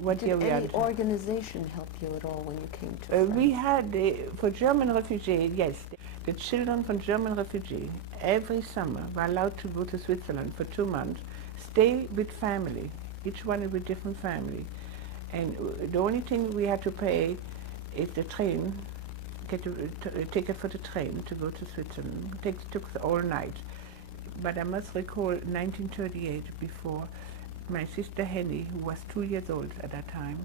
What year Did we any had? organization help you at all when you came to France? We had, for German refugees, yes, the children from German refugees every summer were allowed to go to Switzerland for 2 months, stay with family, each one with different family. And the only thing we had to pay is the train, get a ticket for the train to go to Switzerland. It took all night. But I must recall 1938, before my sister Henny, who was 2 years old at that time,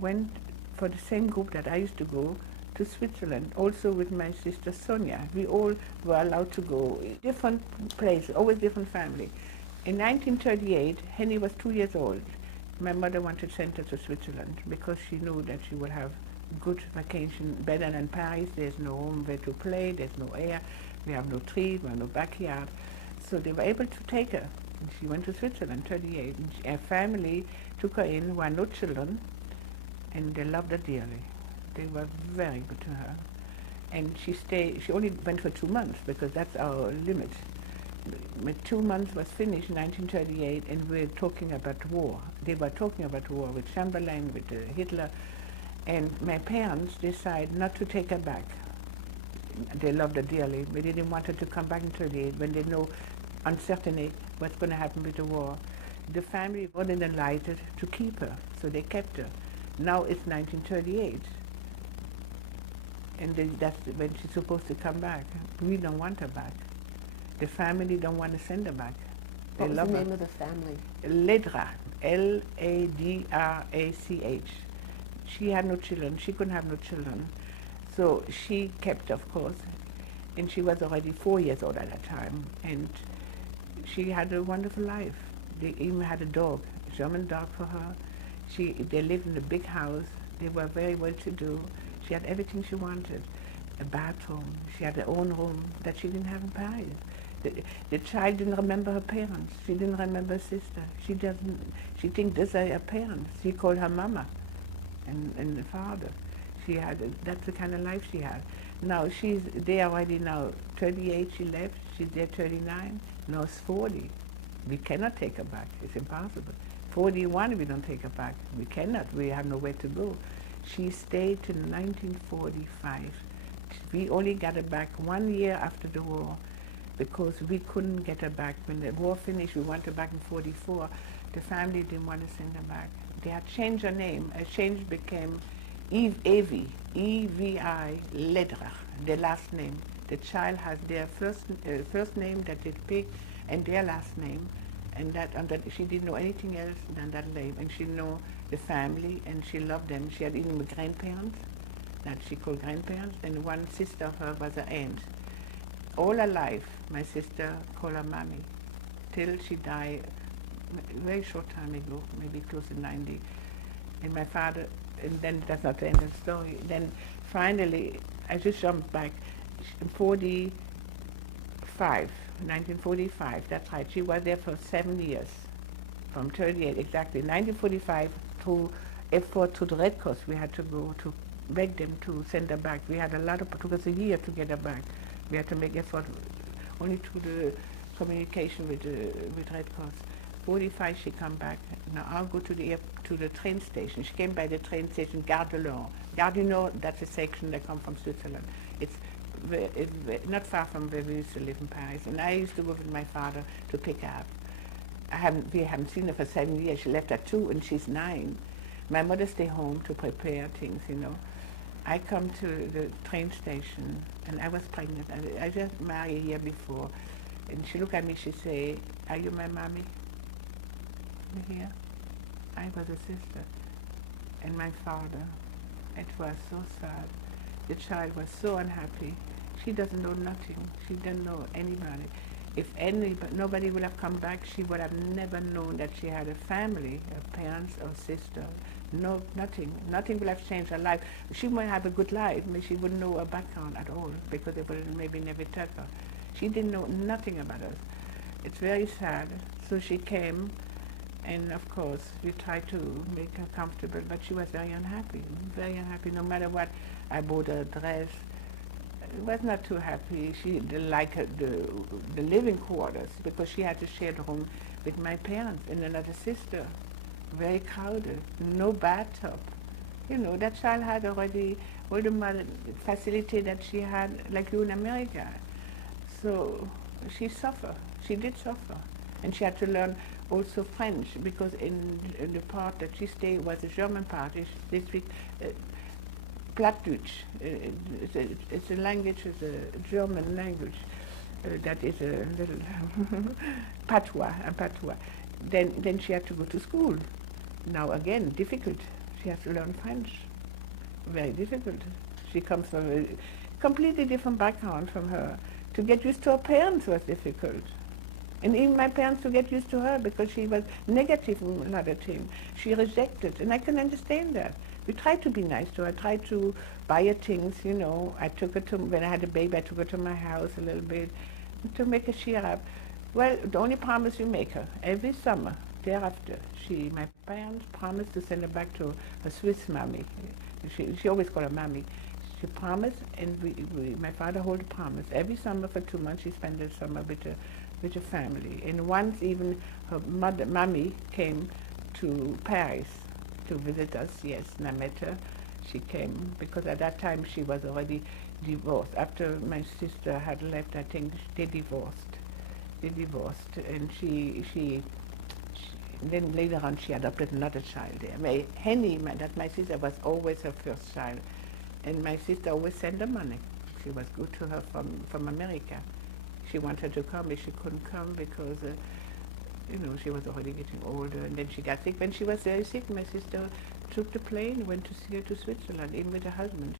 went for the same group that I used to go to Switzerland, also with my sister Sonia. We all were allowed to go, different places, always different family. In 1938, Henny was 2 years old. My mother wanted to send her to Switzerland because she knew that she would have good vacation, better than Paris. There's no home where to play, there's no air, we have no trees, we have no backyard. So they were able to take her. And she went to Switzerland, 38. And her family took her in, who had no children, and they loved her dearly. They were very good to her. And she only went for 2 months because that's our limit. But 2 months was finished in 1938, and we were talking about war. They were talking about war with Chamberlain, with Hitler, and my parents decided not to take her back. They loved her dearly, but they didn't want her to come back in 38 when they know uncertainty what's going to happen with the war. The family wanted delighted to keep her, so they kept her. Now it's 1938, and that's when she's supposed to come back. We don't want her back. The family don't want to send her back. They What was love the her. name of the family? Ledra, Ladrach. She had no children. She couldn't have no children. So she kept, of course, and she was already 4 years old at that time. And she had a wonderful life. They even had a dog, a German dog for her. They lived in a big house. They were very well to do. She had everything she wanted. A bathroom. She had her own room that she didn't have in Paris. The child didn't remember her parents. She didn't remember her sister. She thinks these are her parents. She called her mama and the father. That's the kind of life she had. Now she's there already now, 38 she left, she's there 39, now it's 40. We cannot take her back, it's impossible. 41 we don't take her back, we cannot, we have nowhere to go. She stayed till 1945. We only got her back 1 year after the war because we couldn't get her back. When the war finished, we wanted her back in 44. The family didn't want to send her back. They had changed her name. Her change became Evi, E-V-I, Ledrach, the last name. The child has their first name that they picked and their last name, and that she didn't know anything else than that name. And she knew the family, and she loved them. She had even grandparents that she called grandparents, and one sister of her was her aunt. All her life, my sister called her mommy, till she died a very short time ago, maybe close to 90. And my father, and then that's not the end of the story. Then finally, I just jumped back, 1945, that's right. She was there for 7 years, from 38, exactly. 1945 through effort to the Red Cross, we had to go to beg them to send her back. We had it took us a year to get her back. We had to make effort only through the communication with Red Cross. 45 she come back. Now I'll go to the train station. She came by the train station, Gare du Nord. Gare du Nord, that's a section that comes from Switzerland. It's not far from where we used to live in Paris. And I used to go with my father to pick her up. We haven't seen her for 7 years. She left at 2 and she's 9. My mother stayed home to prepare things, you know. I come to the train station and I was pregnant. I just married a year before. And she looked at me, she said, "Are you my mommy?" Here, I was a sister, and my father. It was so sad. The child was so unhappy. She doesn't know nothing. She doesn't know anybody. If nobody would have come back, she would have never known that she had a family, a parents or sister. No, nothing. Nothing would have changed her life. She might have a good life, but she wouldn't know her background at all because it would maybe never touch her. She didn't know nothing about us. It's very sad. So she came. And of course, we tried to make her comfortable, but she was very unhappy, no matter what. I bought her a dress. Was not too happy. She didn't like the living quarters because she had to share the room with my parents and another sister. very crowded, no bathtub. You know, that child had already all the facility that she had, like you in America. So she suffered. She did suffer. And she had to learn also French, because in the part that she stayed was a German part. They speak Plattdeutsch. It's a language, it's a German language. That is a little patois, a patois. Then she had to go to school. Now again, difficult. She has to learn French. Very difficult. She comes from a completely different background from her. To get used to her parents was difficult. And even my parents to get used to her, because she was negative on another thing. She rejected, and I can understand that. We tried to be nice to her. I tried to buy her things, you know. I took her to, when I had a baby, I took her to my house a little bit to make her cheer up. Well, the only promise we make her, every summer, thereafter, my parents promised to send her back to her Swiss mommy. She always called her mommy. She promised, and my father hold a promise. Every summer for 2 months, she spent the summer with her family. And once even her mother, mommy, came to Paris to visit us, yes, and I met her. She came, because at that time she was already divorced. After my sister had left, I think they divorced. And then later on she adopted another child there. Henny, my sister, was always her first child. And my sister always sent her money. She was good to her from America. She wanted to come, but she couldn't come because, you know, she was already getting older. And then she got sick. When she was very sick, my sister took the plane, went to see her to Switzerland, even with her husband.